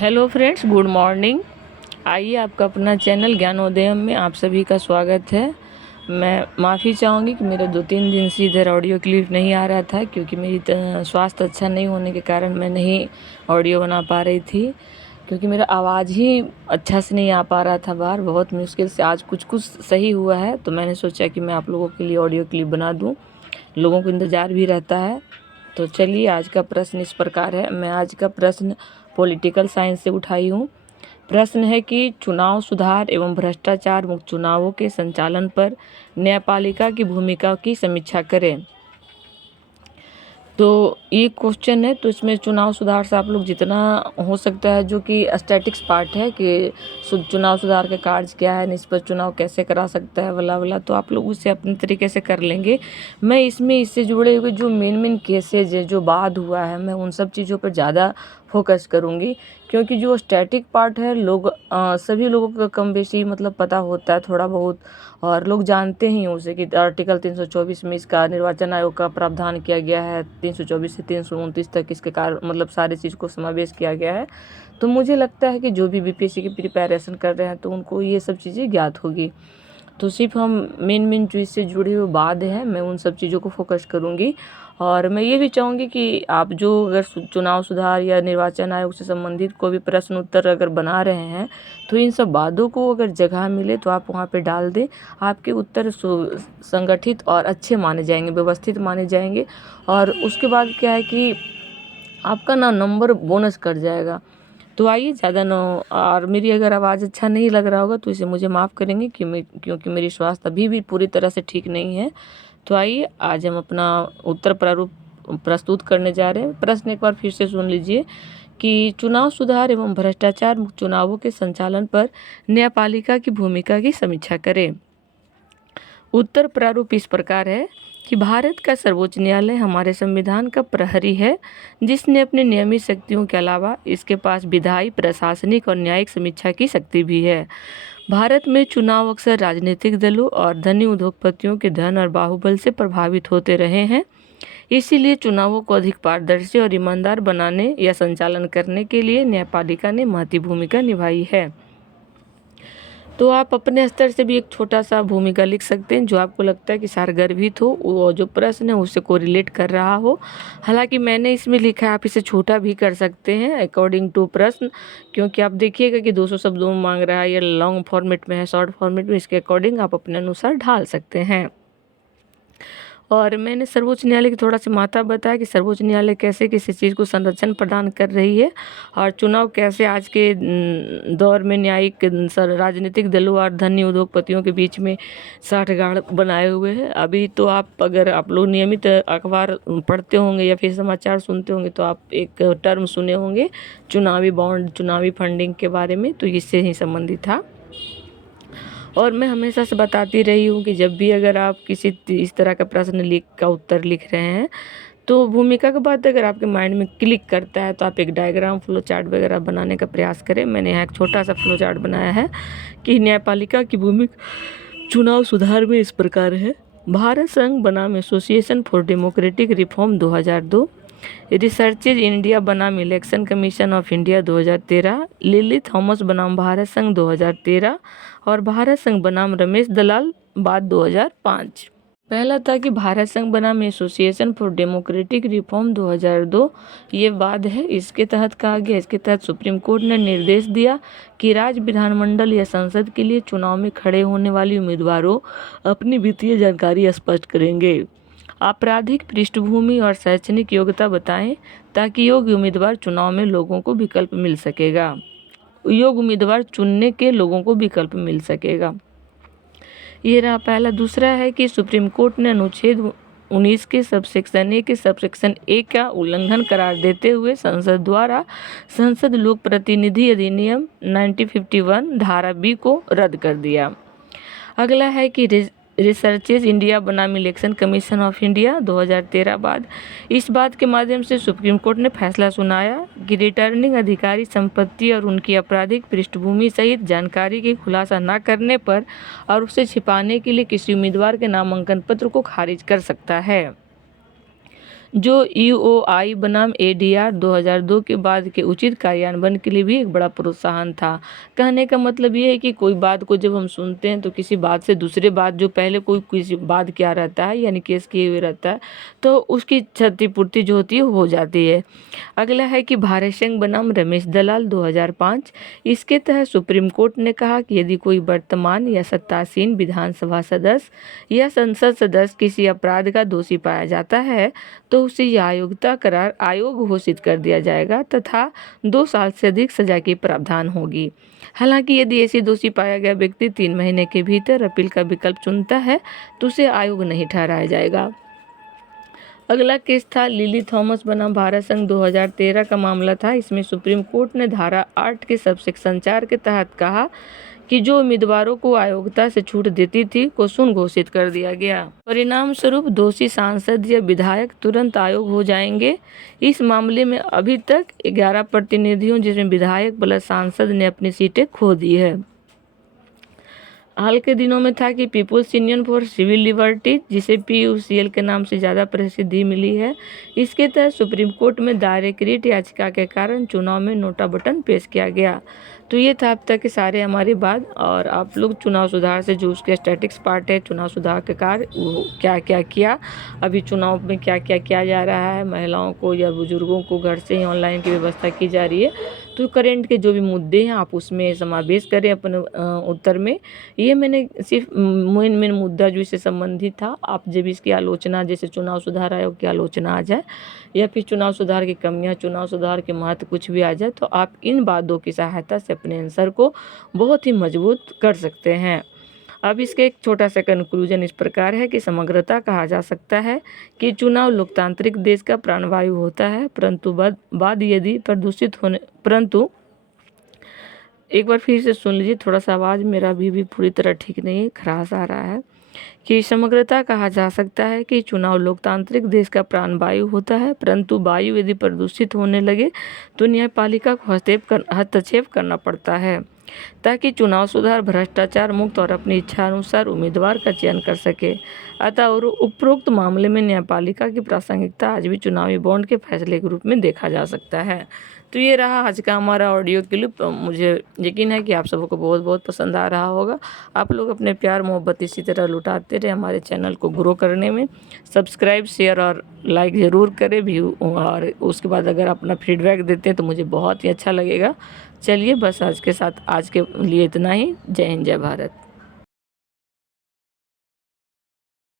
Hello friends, good morning. आइए आपका अपना चैनल ज्ञानोदयम में आप सभी का स्वागत है। मैं माफ़ी चाहूँगी कि मेरा 2-3 दिन से इधर ऑडियो क्लिप नहीं आ रहा था, क्योंकि मेरी स्वास्थ्य अच्छा नहीं होने के कारण मैं नहीं ऑडियो बना पा रही थी, क्योंकि मेरा आवाज़ ही अच्छा से नहीं आ पा रहा था बाहर। बहुत मुश्किल से आज कुछ कुछ सही हुआ है, तो मैंने सोचा कि मैं आप लोगों के लिए ऑडियो क्लिप बना दूँ। लोगों को इंतज़ार भी रहता है। तो चलिए, आज का प्रश्न इस प्रकार है। मैं आज का प्रश्न पॉलिटिकल साइंस से उठाई हूँ। प्रश्न है कि चुनाव सुधार एवं भ्रष्टाचार मुक्त चुनावों के संचालन पर न्यायपालिका की भूमिका की समीक्षा करें। तो ये क्वेश्चन है, तो इसमें चुनाव सुधार से आप लोग जितना हो सकता है, जो कि स्टैटिक्स पार्ट है कि चुनाव सुधार के कार्य क्या है, निष्पक्ष चुनाव कैसे करा सकता है, वाला वाला, तो आप लोग उससे अपने तरीके से कर लेंगे। मैं इसमें इससे जुड़े हुए जो मेन केसेज है, जो वाद हुआ है, मैं उन सब चीज़ों पर ज़्यादा फोकस करूँगी, क्योंकि जो स्टैटिक पार्ट है सभी लोगों को कम बेशी मतलब पता होता है थोड़ा बहुत, और लोग जानते ही उसे कि आर्टिकल 324 में इसका निर्वाचन आयोग का प्रावधान किया गया है। 324 से 329 तक इसके मतलब सारी चीज़ को समावेश किया गया है। तो मुझे लगता है कि जो भी बीपीएससी की प्रिपरेशन कर रहे हैं, तो उनको ये सब चीज़ें ज्ञात होगी। तो सिर्फ हम मेन जो इससे जुड़े हुए बात है, मैं उन सब चीज़ों को फोकस करूँगी। और मैं ये भी चाहूँगी कि आप जो अगर चुनाव सुधार या निर्वाचन आयोग से संबंधित कोई भी प्रश्न उत्तर अगर बना रहे हैं, तो इन सब बातों को अगर जगह मिले तो आप वहाँ पे डाल दें। आपके उत्तर संगठित और अच्छे माने जाएंगे, व्यवस्थित माने जाएंगे। और उसके बाद क्या है कि आपका नंबर बोनस कट जाएगा। तो आइए, ज़्यादा न, और मेरी अगर आवाज़ अच्छा नहीं लग रहा होगा तो इसे मुझे माफ़ करेंगे, क्योंकि मेरी स्वास्थ्य अभी भी पूरी तरह से ठीक नहीं है। तो आइए, आज हम अपना उत्तर प्रारूप प्रस्तुत करने जा रहे हैं। प्रश्न एक बार फिर से सुन लीजिए कि चुनाव सुधार एवं भ्रष्टाचार मुक्त चुनावों के संचालन पर न्यायपालिका की भूमिका की समीक्षा करें। उत्तर प्रारूप इस प्रकार है कि भारत का सर्वोच्च न्यायालय हमारे संविधान का प्रहरी है, जिसने अपनी नियमित शक्तियों के अलावा इसके पास विधायी, प्रशासनिक और न्यायिक समीक्षा की शक्ति भी है। भारत में चुनाव अक्सर राजनीतिक दलों और धनी उद्योगपतियों के धन और बाहुबल से प्रभावित होते रहे हैं। इसीलिए चुनावों को अधिक पारदर्शी और ईमानदार बनाने या संचालन करने के लिए न्यायपालिका ने महत्वपूर्ण भूमिका निभाई है। तो आप अपने स्तर से भी एक छोटा सा भूमिका लिख सकते हैं, जो आपको लगता है कि सारगर्भित हो, वो जो प्रश्न है उससे कोरिलेट कर रहा हो। हालांकि मैंने इसमें लिखा है, आप इसे छोटा भी कर सकते हैं अकॉर्डिंग टू प्रश्न, क्योंकि आप देखिएगा कि 200 शब्दों में मांग रहा है या लॉन्ग फॉर्मेट में है, शॉर्ट फॉर्मेट में, इसके अकॉर्डिंग आप अपने अनुसार ढाल सकते हैं। और मैंने सर्वोच्च न्यायालय की थोड़ा सा महत्व बताया कि सर्वोच्च न्यायालय कैसे किसी चीज़ को संरक्षण प्रदान कर रही है, और चुनाव कैसे आज के दौर में न्यायिक राजनीतिक दलों और धनी उद्योगपतियों के बीच में साठगांठ बनाए हुए हैं। अभी तो अगर आप लोग नियमित अखबार पढ़ते होंगे या फिर समाचार सुनते होंगे, तो आप एक टर्म सुने होंगे, चुनावी बॉन्ड, चुनावी फंडिंग के बारे में, तो इससे ही संबंधित था। और मैं हमेशा से बताती रही हूँ कि जब भी अगर आप किसी इस तरह का प्रश्न का उत्तर लिख रहे हैं, तो भूमिका के बाद अगर आपके माइंड में क्लिक करता है, तो आप एक डायग्राम, फ्लो चार्ट वगैरह बनाने का प्रयास करें। मैंने यहाँ एक छोटा सा फ्लो चार्ट बनाया है कि न्यायपालिका की भूमिका चुनाव सुधार में इस प्रकार है। भारत संघ बनाम association for democratic reform 2002, researches India बनाम election commission of India 2013, lily thomas बनाम भारत संघ 2013, और भारत संघ बनाम रमेश दलाल बाद 2005। पहला था कि भारत संघ बनाम एसोसिएशन फॉर डेमोक्रेटिक रिफॉर्म 2002, ये वाद है। इसके तहत कहा गया, इसके तहत सुप्रीम कोर्ट ने निर्देश दिया कि राज्य विधानमंडल या संसद के लिए चुनाव में खड़े होने वाले उम्मीदवारों अपनी वित्तीय जानकारी स्पष्ट करेंगे, आपराधिक पृष्ठभूमि और शैक्षणिक योग्यता बताएं, ताकि योग्य उम्मीदवार चुनाव में लोगों को विकल्प मिल सकेगा, योग्य उम्मीदवार चुनने के लोगों को विकल्प मिल सकेगा। ये रहा पहला। दूसरा है कि सुप्रीम कोर्ट ने अनुच्छेद 19 के सबसेक्शन ए के सबसेक्शन ए का उल्लंघन करार देते हुए संसद द्वारा संसद लोक प्रतिनिधि अधिनियम 1951 धारा बी को रद्द कर दिया। अगला है कि रिसर्चेज इंडिया बनाम इलेक्शन कमीशन ऑफ इंडिया 2013 बाद, इस बात के माध्यम से सुप्रीम कोर्ट ने फैसला सुनाया कि रिटर्निंग अधिकारी संपत्ति और उनकी आपराधिक पृष्ठभूमि सहित जानकारी की खुलासा न करने पर और उसे छिपाने के लिए किसी उम्मीदवार के नामांकन पत्र को खारिज कर सकता है। जो यूओआई बनाम एडीआर 2002 के बाद के उचित कार्यान्वयन के लिए भी एक बड़ा प्रोत्साहन था। कहने का मतलब ये है कि कोई बात को जब हम सुनते हैं तो किसी बात से दूसरे बात जो पहले कोई किसी बात किया रहता है यानी केस किए हुए रहता है तो उसकी क्षतिपूर्ति जो होती है हो जाती है। अगला है कि भारत सिंह बनाम रमेश दलाल 2005। इसके तहत सुप्रीम कोर्ट ने कहा कि यदि कोई वर्तमान या सत्तासीन विधानसभा सदस्य या संसद सदस्य किसी अपराध का दोषी पाया जाता है तो उसे यह अयोग्यता करार आयोग घोषित कर दिया जाएगा तथा 2 साल से अधिक सजा की प्रावधान होगी। हालांकि यदि ऐसी दोषी पाया गया व्यक्ति 3 महीने के भीतर अपील का विकल्प चुनता है तो उसे आयोग नहीं ठहराया जाएगा। अगला केस था लिली थॉमस बनाम भारत संघ 2013 का मामला था। इसमें सुप्रीम कोर्ट ने धारा 8 के सबसेक्शन 4 के तहत कहा कि जो उम्मीदवारों को अयोग्यता से छूट देती थी को शून्य घोषित कर दिया गया। परिणाम स्वरूप दोषी सांसद या विधायक तुरंत अयोग्य हो जाएंगे। इस मामले में अभी तक 11 प्रतिनिधियों जिसमें विधायक प्लस सांसद ने अपनी सीटें खो दी है। हाल के दिनों में था कि People's Union for Civil Liberties जिसे पीयूसीएल के नाम से ज़्यादा प्रसिद्धि मिली है, इसके तहत सुप्रीम कोर्ट में दायर एक रिट याचिका के कारण चुनाव में नोटा बटन पेश किया गया। तो ये था अब तक के सारे हमारी बात। और आप लोग चुनाव सुधार से जो उसके स्टैटिक्स पार्ट है चुनाव सुधार के कार्य वो क्या क्या किया, अभी चुनाव में क्या क्या किया जा रहा है, महिलाओं को या बुजुर्गों को घर से ही ऑनलाइन की व्यवस्था की जा रही है, तो करेंट के जो भी मुद्दे हैं आप उसमें समावेश करें अपने उत्तर में। ये मैंने सिर्फ मेन मुद्दा जो इससे संबंधित था, आप जब इसकी आलोचना जैसे चुनाव सुधार आयोग की आलोचना आ जाए या फिर चुनाव सुधार की कमियां, चुनाव सुधार के महत्व कुछ भी आ जाए तो आप इन बातों की सहायता से अपने आंसर को बहुत ही मजबूत कर सकते हैं। अब इसके एक छोटा सा कंक्लूजन इस प्रकार है कि समग्रता कहा जा सकता है कि चुनाव लोकतांत्रिक देश का प्राणवायु होता है, परंतु यदि प्रदूषित होने परंतु एक बार फिर से सुन लीजिए, थोड़ा सा आवाज़ मेरा भी पूरी तरह ठीक नहीं है, खराश आ रहा है। कि समग्रता कहा जा सकता है कि चुनाव लोकतांत्रिक देश का प्राणवायु होता है, परंतु वायु यदि प्रदूषित होने लगे तो न्यायपालिका को हस्तक्षेप करना पड़ता है ताकि चुनाव सुधार भ्रष्टाचार मुक्त और अपनी इच्छा अनुसार उम्मीदवार का चयन कर सके। अतः और उपरोक्त मामले में न्यायपालिका की प्रासंगिकता आज भी चुनावी बॉन्ड के फैसले के रूप में देखा जा सकता है। तो ये रहा आज का हमारा ऑडियो क्लिप। मुझे यकीन है कि आप सबको बहुत बहुत पसंद आ रहा होगा। आप लोग अपने प्यार मोहब्बत इसी तरह लुटाते रहे हमारे चैनल को ग्रो करने में। सब्सक्राइब शेयर और लाइक ज़रूर करें व्यू, और उसके बाद अगर अपना फीडबैक देते हैं तो मुझे बहुत ही अच्छा लगेगा। चलिए बस आज के लिए इतना ही। जय हिंद जय भारत।